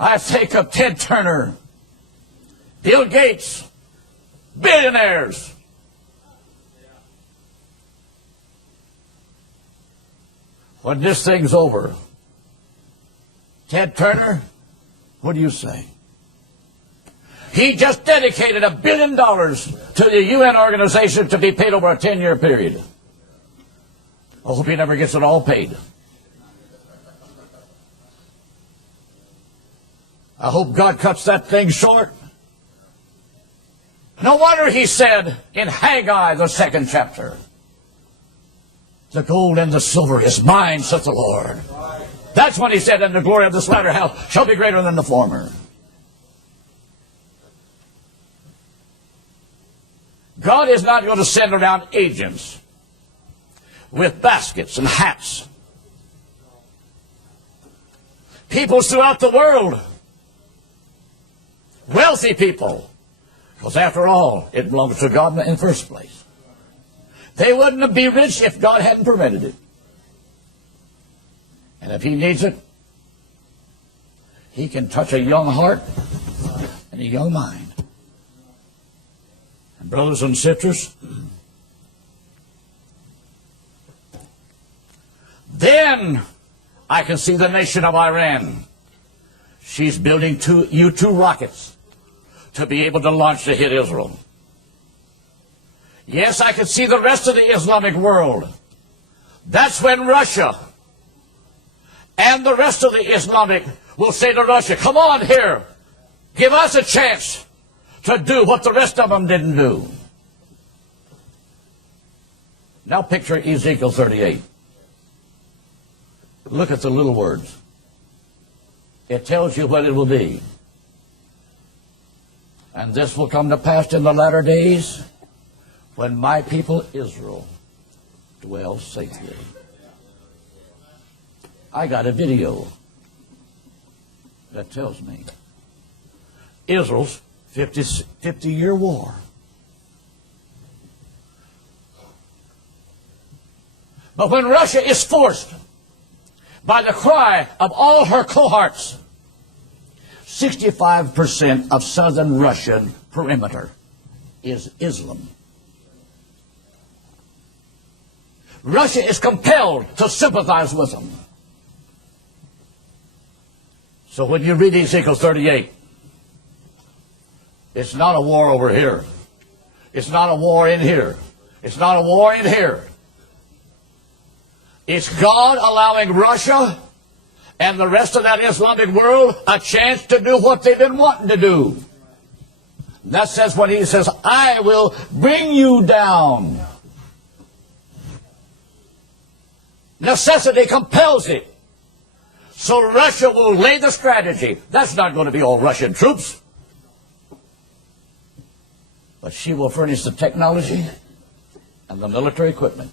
I think of Ted Turner, Bill Gates, billionaires. When this thing's over, Ted Turner, what do you say? He just dedicated $1 billion to the UN organization to be paid over a 10-year period. I hope he never gets it all paid. I hope God cuts that thing short. No wonder he said in Haggai, the 2nd chapter, the gold and the silver is mine, saith the Lord. That's when he said, and the glory of this latter house shall be greater than the former. God is not going to send around agents with baskets and hats. People throughout the world, wealthy people, because after all, it belongs to God in the first place. They wouldn't be rich if God hadn't permitted it. And if He needs it, He can touch a young heart and a young mind. And brothers and sisters, then I can see the nation of Iran. She's building U-2 rockets to be able to launch to hit Israel. Yes, I can see the rest of the Islamic world. That's when Russia and the rest of the Islamic will say to Russia, come on here, give us a chance to do what the rest of them didn't do. Now picture Ezekiel 38. Look at the little words. It tells you what it will be. And this will come to pass in the latter days, when my people Israel dwells safely. I got a video that tells me Israel's 50-year war. But when Russia is forced by the cry of all her cohorts, 65% of southern Russian perimeter is Islam. Russia is compelled to sympathize with them. So when you read Ezekiel 38, it's not a war over here. It's not a war in here. It's not a war in here. It's God allowing Russia and the rest of that Islamic world a chance to do what they've been wanting to do. That says when He says, I will bring you down. Necessity compels it. So Russia will lay the strategy. That's not going to be all Russian troops. But she will furnish the technology and the military equipment.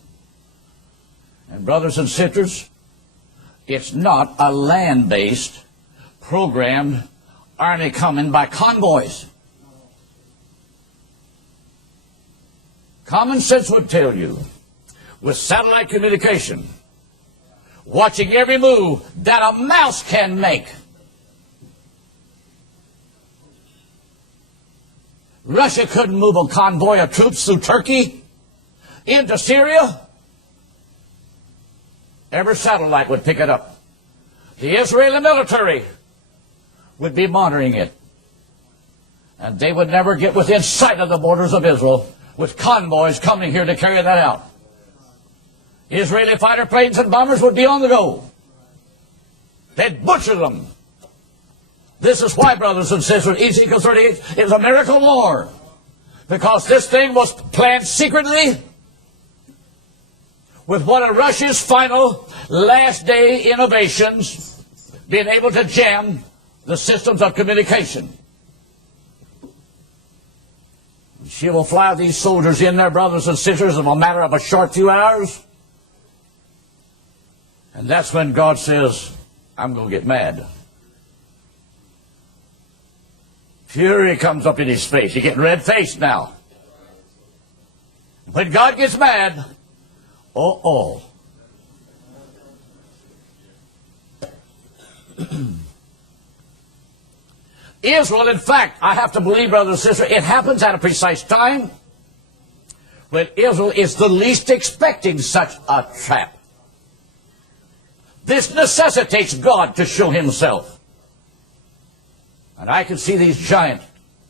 And brothers and sisters, it's not a land-based, programmed army coming by convoys. Common sense would tell you, with satellite communication, watching every move that a mouse can make, Russia couldn't move a convoy of troops through Turkey into Syria. Every satellite would pick it up. The Israeli military would be monitoring it. And they would never get within sight of the borders of Israel with convoys coming here to carry that out. Israeli fighter planes and bombers would be on the go. They'd butcher them. This is why, brothers and sisters, Ezekiel 38 is a miracle war. Because this thing was planned secretly with one of Russia's final last day innovations, being able to jam the systems of communication. She will fly these soldiers in there, brothers and sisters, in a matter of a short few hours. And that's when God says, I'm going to get mad. Fury comes up in his face. He's getting red-faced now. When God gets mad, Israel, in fact, I have to believe, brothers and sisters, it happens at a precise time when Israel is the least expecting such a trap. This necessitates God to show himself. And I can see these giant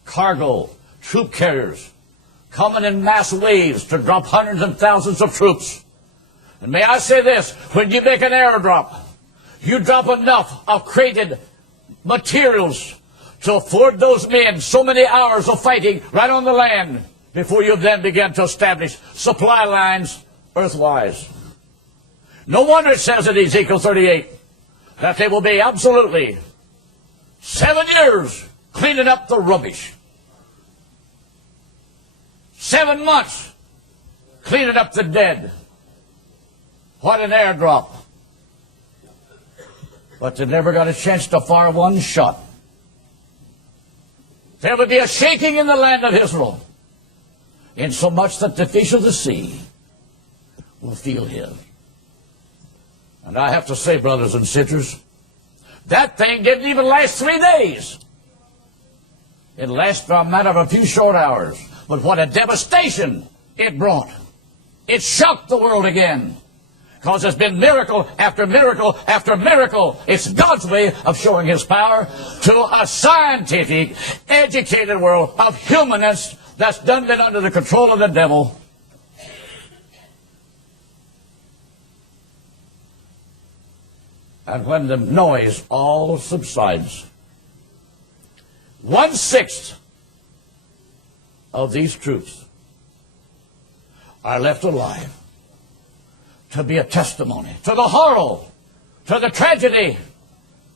cargo troop carriers coming in mass waves to drop hundreds and thousands of troops. And may I say this, when you make an airdrop, you drop enough of crated materials to afford those men so many hours of fighting right on the land before you then begin to establish supply lines earthwise. No wonder it says in Ezekiel 38 that they will be absolutely 7 years cleaning up the rubbish. 7 months cleaning up the dead. What an airdrop. But they never got a chance to fire one shot. There would be a shaking in the land of Israel, insomuch that the fish of the sea will feel him. And I have to say, brothers and sisters, that thing didn't even last 3 days. It lasted for a matter of a few short hours. But what a devastation it brought. It shocked the world again. Because there's been miracle after miracle after miracle. It's God's way of showing his power to a scientific, educated world of humanists that's done been under the control of the devil. And when the noise all subsides, 1/6 of these troops are left alive to be a testimony to the horror, to the tragedy,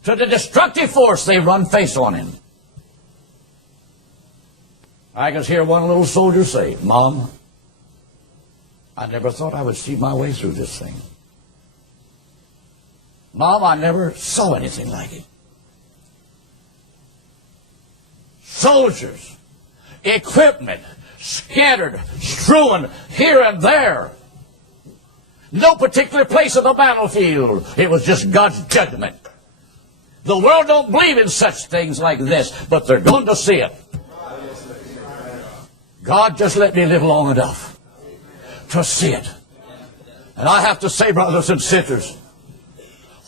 to the destructive force they run face on him. I can hear one little soldier say, Mom, I never thought I would see my way through this thing. Mom, I never saw anything like it. Soldiers, equipment, scattered, strewn here and there. No particular place of the battlefield. It was just God's judgment. The world don't believe in such things like this, but they're going to see it. God just let me live long enough to see it. And I have to say, brothers and sisters,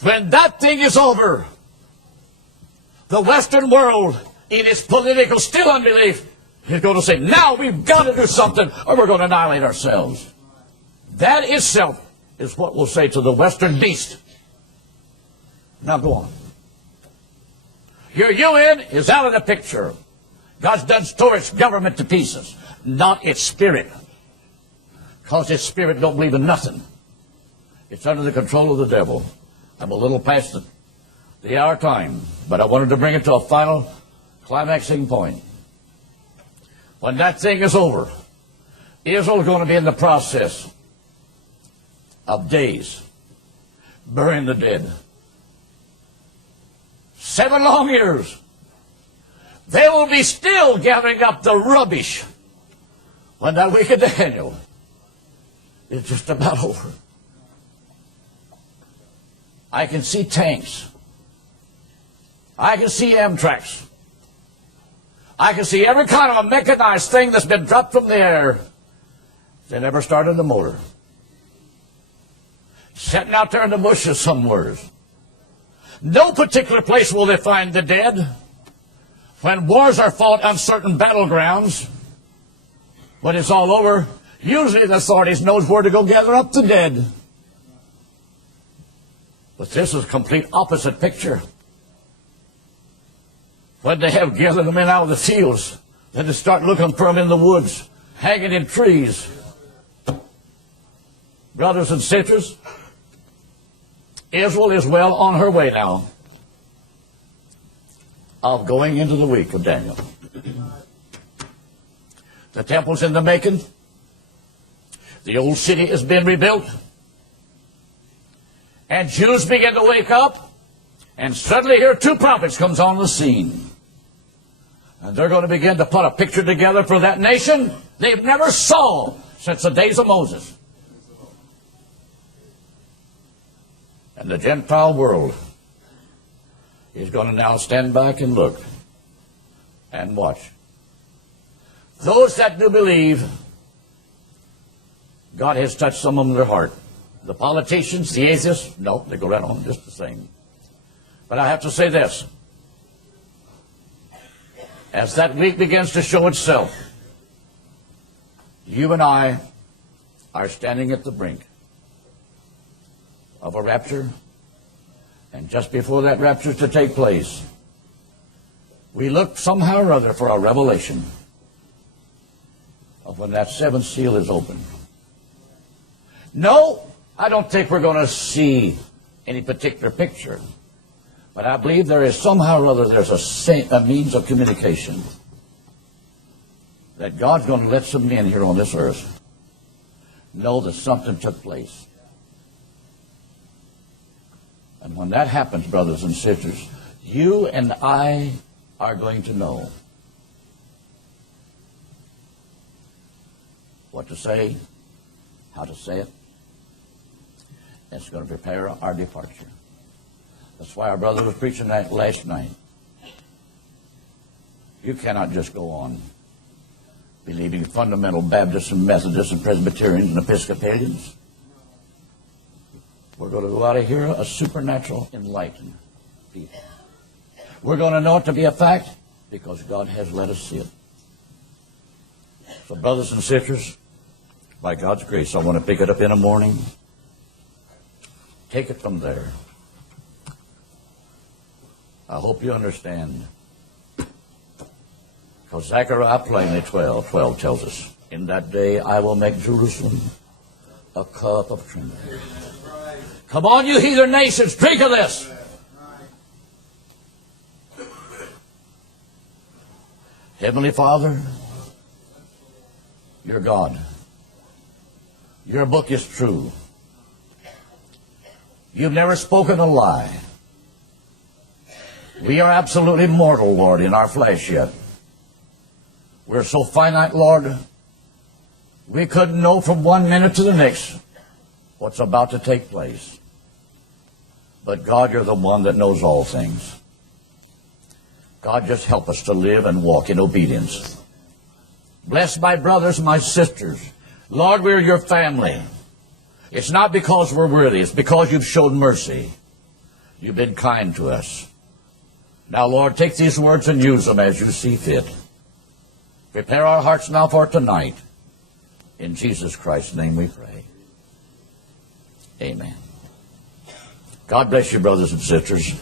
when that thing is over, the Western world, in its political still unbelief, is going to say, now we've got to do something or we're going to annihilate ourselves. That itself is what we'll say to the Western beast. Now go on. Your UN is out of the picture. God's done tore its government to pieces, not its spirit. Because its spirit don't believe in nothing. It's under the control of the devil. I'm a little past the hour time, but I wanted to bring it to a final climaxing point. When that thing is over, Israel is going to be in the process of days burying the dead. 7 long years. They will be still gathering up the rubbish when that week of Daniel is just about over. I can see tanks. I can see Amtraks. I can see every kind of a mechanized thing that's been dropped from the air. They never started the motor. Sitting out there in the bushes somewhere. No particular place will they find the dead. When wars are fought on certain battlegrounds, when it's all over, usually the authorities knows where to go gather up the dead. But this is a complete opposite picture. When they have gathered the men out of the fields, then they start looking for them in the woods, hanging in trees. Brothers and sisters, Israel is well on her way now of going into the week of Daniel. The temple's in the making. The old city is being rebuilt. And Jews begin to wake up. And suddenly here 2 prophets comes on the scene. And they're going to begin to put a picture together for that nation they've never saw since the days of Moses. And the Gentile world is going to now stand back and look and watch. Those that do believe, God has touched some of them in their heart. The politicians, the atheists, no, they go right on just the same. But I have to say this. As that week begins to show itself, you and I are standing at the brink of a rapture. And just before that rapture is to take place, we look somehow or other for a revelation of when that 7th seal is opened. No, I don't think we're going to see any particular picture. But I believe there is somehow or other there's a means of communication that God's going to let some men here on this earth know that something took place. And when that happens, brothers and sisters, you and I are going to know what to say, how to say it. It's going to prepare our departure. That's why our brother was preaching that last night. You cannot just go on believing fundamental Baptists and Methodists and Presbyterians and Episcopalians. We're going to go out of here a supernatural, enlightened people. We're going to know it to be a fact because God has let us see it. So, brothers and sisters, by God's grace, I want to pick it up in the morning. Take it from there. I hope you understand. Because Zechariah plainly 12 tells us, in that day I will make Jerusalem a cup of trembling. Come on, you heathen nations, drink of this. Heavenly Father, you're God. Your book is true. You've never spoken a lie. We are absolutely mortal, Lord, in our flesh yet. We're so finite, Lord, we couldn't know from one minute to the next what's about to take place. But God, you're the one that knows all things. God, just help us to live and walk in obedience. Bless my brothers, my sisters. Lord, we're your family. It's not because we're worthy. It's because you've showed mercy. You've been kind to us. Now, Lord, take these words and use them as you see fit. Prepare our hearts now for tonight. In Jesus Christ's name we pray. Amen. God bless you, brothers and sisters.